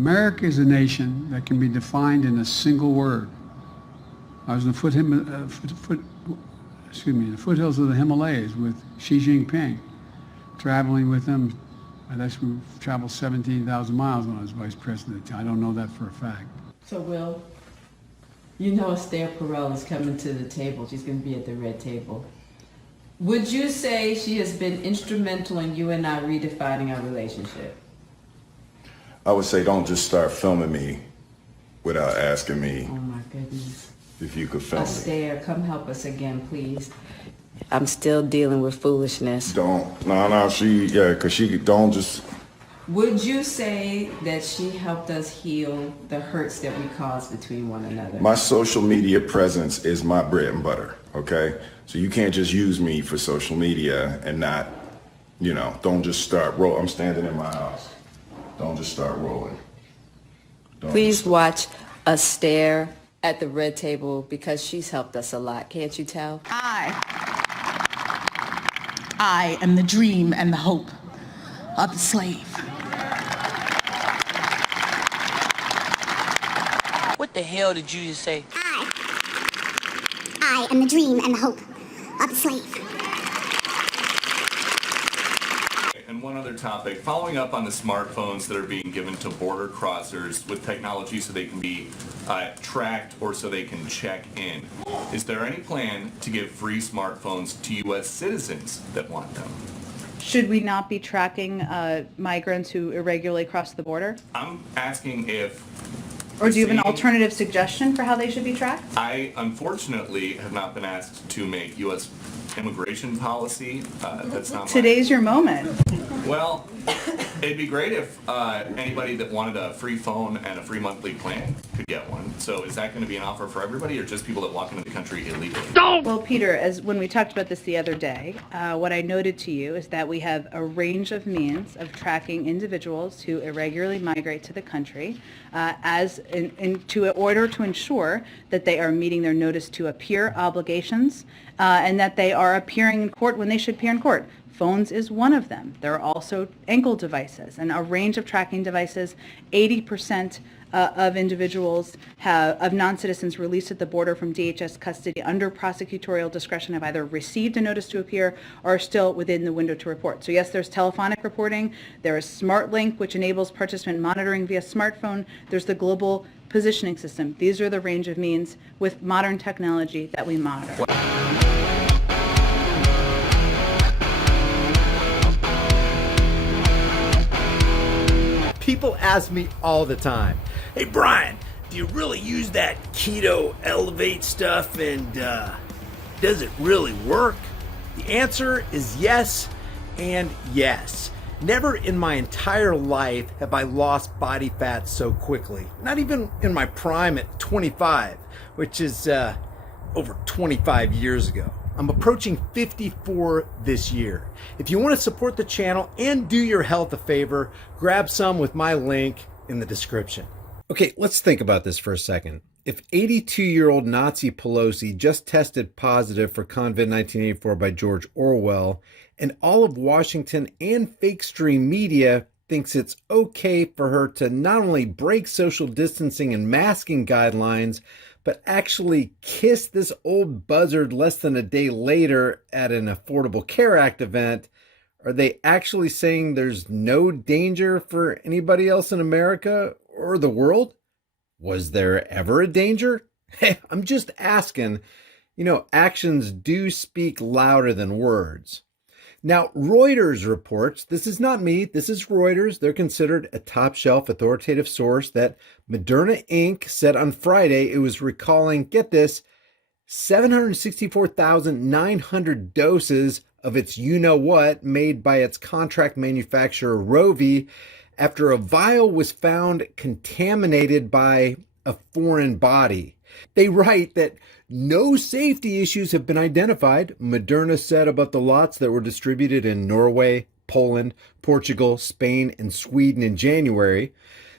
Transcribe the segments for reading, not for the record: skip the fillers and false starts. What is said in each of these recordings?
America is a nation that can be defined in a single word. I was in the the foothills of the Himalayas with Xi Jinping, traveling with him. I actually traveled 17,000 miles when I was vice president. I don't know that for a fact. So, Will, you know Esther Perel is coming to the table. She's going to be at the red table. Would you say she has been instrumental in you and I redefining our relationship? I would say don't just start filming me without asking me. Oh my goodness. If you could film me. Esther, come help us again, please. I'm still dealing with foolishness. Because she don't just. Would you say that she helped us heal the hurts that we caused between one another? My social media presence is my bread and butter, okay? So you can't just use me for social media and not, don't just start roll. I'm standing in my house. Don't just start rolling. Please watch Esther at the red table because she's helped us a lot. Can't you tell? I am the dream and the hope of the slave. What the hell did you just say? I am the dream and the hope of the slave. And one other topic, following up on the smartphones that are being given to border crossers with technology so they can be tracked or so they can check in. Is there any plan to give free smartphones to U.S. citizens that want them? Should we not be tracking migrants who irregularly cross the border? I'm asking if... Or do you have an alternative suggestion for how they should be tracked? I, unfortunately, have not been asked to make U.S. immigration policy. That's not Today's your moment. Well, it'd be great if anybody that wanted a free phone and a free monthly plan could get one. So is that going to be an offer for everybody or just people that walk into the country illegally? Well, Peter, as when we talked about this the other day, what I noted to you is that we have a range of means of tracking individuals who irregularly migrate to the country in order to ensure that they are meeting their notice to appear obligations and that they are appearing in court when they should appear in court. Phones is one of them. There are also ankle devices and a range of tracking devices. 80% of individuals of non-citizens released at the border from DHS custody under prosecutorial discretion have either received a notice to appear or are still within the window to report. So yes, there's telephonic reporting. There is SmartLink, which enables participant monitoring via smartphone. There's the global positioning system. These are the range of means with modern technology that we monitor. People ask me all the time, hey Brian, do you really use that keto elevate stuff and does it really work? The answer is yes and yes. Never in my entire life have I lost body fat so quickly. Not even in my prime at 25, which is over 25 years ago. I'm approaching 54 this year. If you want to support the channel and do your health a favor, grab some with my link in the description. Okay, let's think about this for a second. If 82-year-old Nazi Pelosi just tested positive for COVID 1984 by George Orwell, and all of Washington and fake stream media thinks it's okay for her to not only break social distancing and masking guidelines, but actually kiss this old buzzard less than a day later at an Affordable Care Act event, are they actually saying there's no danger for anybody else in America or the world? Was there ever a danger? Hey, I'm just asking. Actions do speak louder than words. Now, Reuters reports, this is not me, this is Reuters. They're considered a top-shelf authoritative source that Moderna Inc. said on Friday it was recalling, get this, 764,900 doses of its you-know-what made by its contract manufacturer Rovi after a vial was found contaminated by a foreign body. They write that no safety issues have been identified, Moderna said about the lots that were distributed in Norway, Poland, Portugal, Spain, and Sweden in January.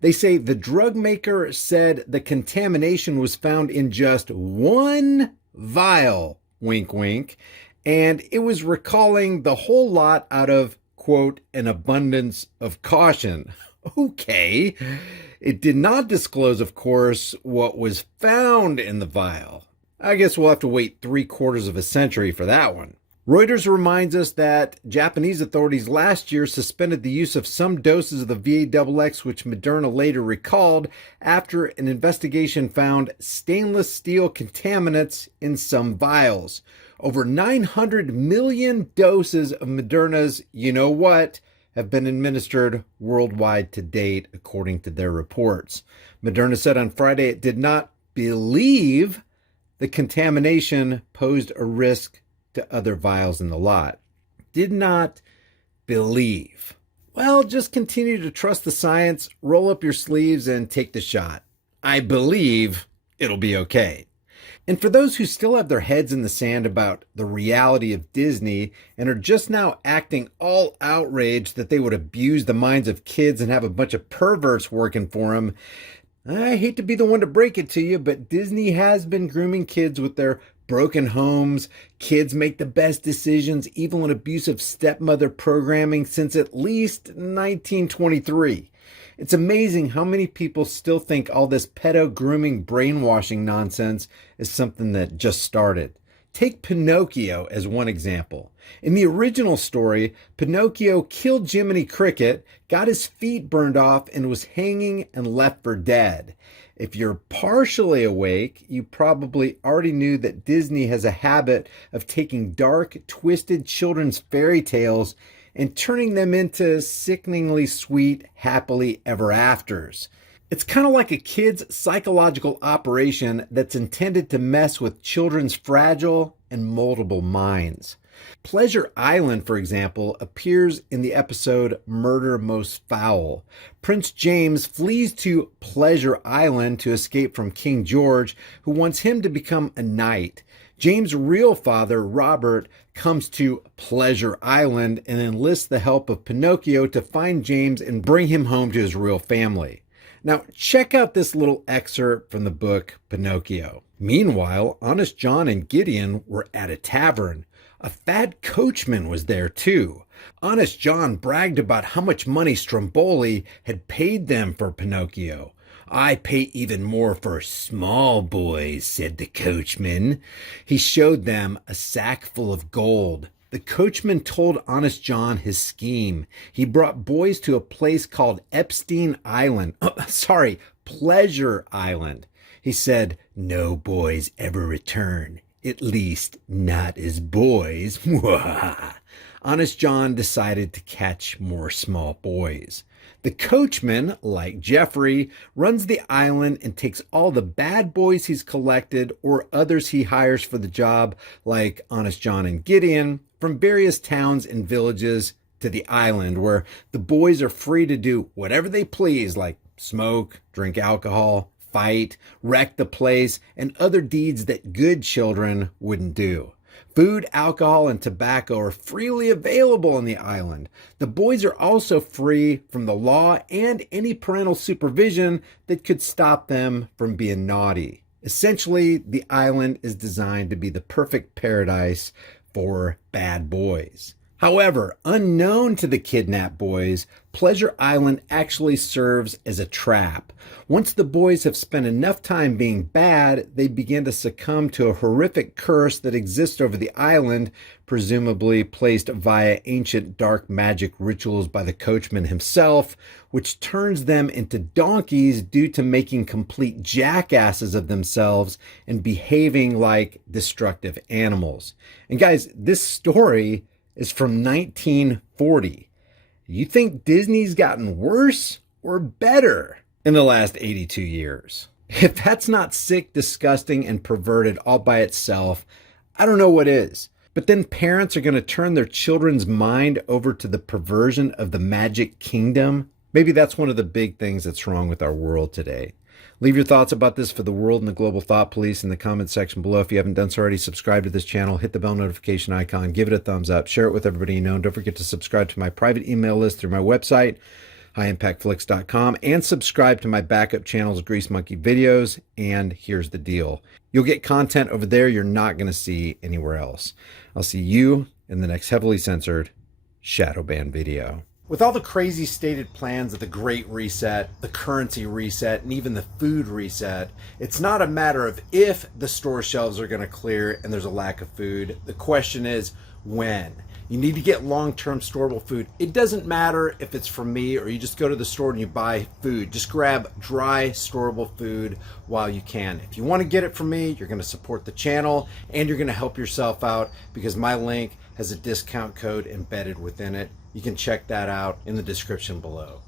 They say the drug maker said the contamination was found in just one vial, wink, wink, and it was recalling the whole lot out of, quote, an abundance of caution. Okay. It did not disclose, of course, what was found in the vial. I guess we'll have to wait 3/4 of a century for that one. Reuters reminds us that Japanese authorities last year suspended the use of some doses of the VAXX, which Moderna later recalled after an investigation found stainless steel contaminants in some vials. Over 900 million doses of Moderna's you-know-what have been administered worldwide to date, according to their reports. Moderna said on Friday it did not believe the contamination posed a risk to other vials in the lot. Did not believe. Well, just continue to trust the science, roll up your sleeves, and take the shot. I believe it'll be okay. And for those who still have their heads in the sand about the reality of Disney and are just now acting all outraged that they would abuse the minds of kids and have a bunch of perverts working for them, I hate to be the one to break it to you, but Disney has been grooming kids with their broken homes, kids make the best decisions, evil and abusive stepmother programming since at least 1923. It's amazing how many people still think all this pedo grooming brainwashing nonsense is something that just started. Take Pinocchio as one example. In the original story, Pinocchio killed Jiminy Cricket, got his feet burned off, and was hanging and left for dead. If you're partially awake, you probably already knew that Disney has a habit of taking dark, twisted children's fairy tales and turning them into sickeningly sweet, happily ever afters. It's kind of like a kid's psychological operation that's intended to mess with children's fragile and moldable minds. Pleasure Island, for example, appears in the episode Murder Most Foul. Prince James flees to Pleasure Island to escape from King George, who wants him to become a knight. James' real father, Robert, comes to Pleasure Island and enlists the help of Pinocchio to find James and bring him home to his real family. Now, check out this little excerpt from the book Pinocchio. Meanwhile, Honest John and Gideon were at a tavern. A fat coachman was there too. Honest John bragged about how much money Stromboli had paid them for Pinocchio. "I pay even more for small boys," said the coachman. He showed them a sack full of gold. The coachman told Honest John his scheme. He brought boys to a place called Epstein Island. Pleasure Island. He said, "No boys ever return. At least not as boys." Honest John decided to catch more small boys. The coachman, like Jeffrey, runs the island and takes all the bad boys he's collected or others he hires for the job, like Honest John and Gideon, from various towns and villages to the island, where the boys are free to do whatever they please, like smoke, drink alcohol, fight, wreck the place, and other deeds that good children wouldn't do. Food, alcohol, and tobacco are freely available on the island. The boys are also free from the law and any parental supervision that could stop them from being naughty. Essentially, the island is designed to be the perfect paradise for bad boys. However, unknown to the kidnapped boys, Pleasure Island actually serves as a trap. Once the boys have spent enough time being bad, they begin to succumb to a horrific curse that exists over the island, presumably placed via ancient dark magic rituals by the coachman himself, which turns them into donkeys due to making complete jackasses of themselves and behaving like destructive animals. And guys, this story is from 1940. You think Disney's gotten worse or better in the last 82 years? If that's not sick, disgusting, and perverted all by itself, I don't know what is. But then parents are going to turn their children's mind over to the perversion of the Magic Kingdom. Maybe that's one of the big things that's wrong with our world today. Leave your thoughts about this for the world and the global thought police in the comments section below. If you haven't done so already, subscribe to this channel, hit the bell notification icon, give it a thumbs up, share it with everybody you know, and don't forget to subscribe to my private email list through my website, highimpactflix.com, and subscribe to my backup channels, Grease Monkey Videos. And here's the deal. You'll get content over there you're not going to see anywhere else. I'll see you in the next heavily censored shadow ban video. With all the crazy stated plans of the Great Reset, the currency reset, and even the food reset, it's not a matter of if the store shelves are going to clear and there's a lack of food. The question is when. You need to get long-term storable food. It doesn't matter if it's from me or you just go to the store and you buy food. Just grab dry, storable food while you can. If you want to get it from me, you're going to support the channel and you're going to help yourself out because my link has a discount code embedded within it. You can check that out in the description below.